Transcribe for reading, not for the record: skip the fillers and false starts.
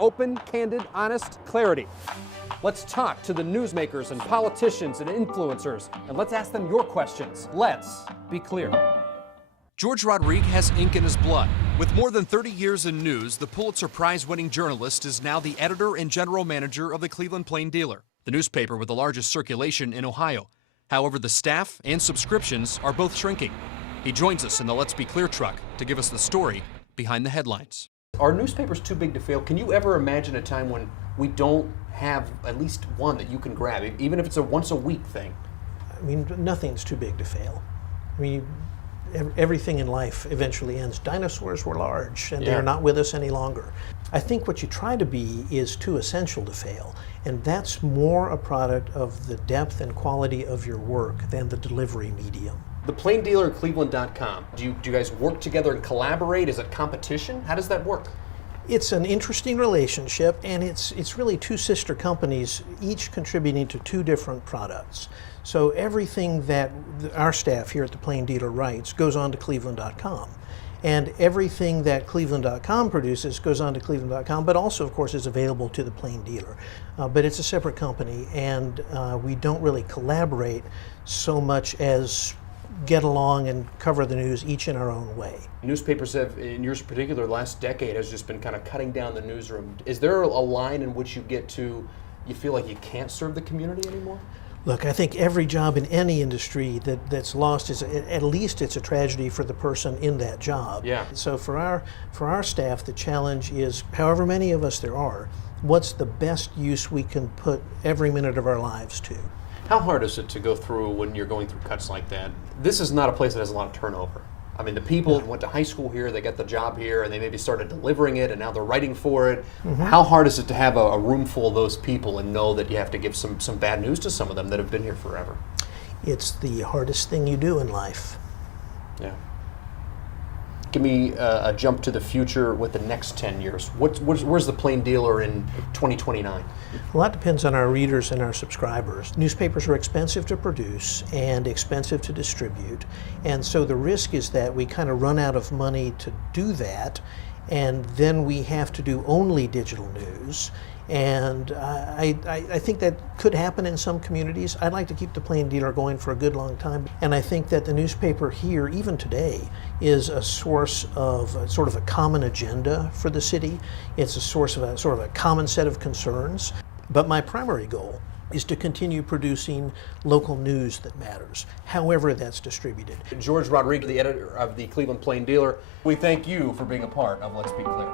Open, candid, honest clarity. Let's talk to the newsmakers and politicians and influencers, and let's ask them your questions. Let's be clear. George Rodrigue has ink in his blood. With more than 30 years in news, the Pulitzer Prize-winning journalist is now the editor and general manager of the Cleveland Plain Dealer, the newspaper with the largest circulation in Ohio. However, the staff and subscriptions are both shrinking. He joins us in the Let's Be Clear truck to give us the story behind the headlines. Are newspapers too big to fail? Can you ever imagine a time when we don't have at least one that you can grab, even if it's a once-a-week thing? I mean, nothing's too big to fail. I mean, everything in life eventually ends. Dinosaurs were large, and they're not with us any longer. I think what you try to be is too essential to fail, and that's more a product of the depth and quality of your work than the delivery medium. The Plain Dealer at Cleveland.com, do you guys work together and collaborate? Is it competition? How does that work? It's an interesting relationship, and it's really two sister companies, each contributing to two different products. So everything that our staff here at the Plain Dealer writes goes on to Cleveland.com. And everything that Cleveland.com produces goes on to Cleveland.com, but also, of course, is available to the Plain Dealer. But it's a separate company, and we don't really collaborate so much as get along and cover the news each in our own way. Newspapers have, in yours in particular, the last decade has just been kind of cutting down the newsroom. Is there a line in which you get to, you feel like you can't serve the community anymore? Look, I think every job in any industry that's lost is, at least it's a tragedy for the person in that job. Yeah. So for our staff, the challenge is, however many of us there are, what's the best use we can put every minute of our lives to? How hard is it to go through when you're going through cuts like that? This is not a place that has a lot of turnover. I mean, the people went to high school here, they got the job here, and they maybe started delivering it, and now they're writing for it. Mm-hmm. How hard is it to have a room full of those people and know that you have to give some bad news to some of them that have been here forever? It's the hardest thing you do in life. Yeah. Give me a jump to the future with the next 10 years. Where's the Plain Dealer in 2029? A lot depends on our readers and our subscribers. Newspapers are expensive to produce and expensive to distribute, and so the risk is that we kind of run out of money to do that, and then we have to do only digital news. And I think that could happen in some communities. I'd like to keep the Plain Dealer going for a good long time. And I think that the newspaper here, even today, is a source of sort of a common agenda for the city. It's a source of a sort of a common set of concerns. But my primary goal is to continue producing local news that matters, however that's distributed. George Rodrigue, the editor of the Cleveland Plain Dealer, we thank you for being a part of Let's Be Clear.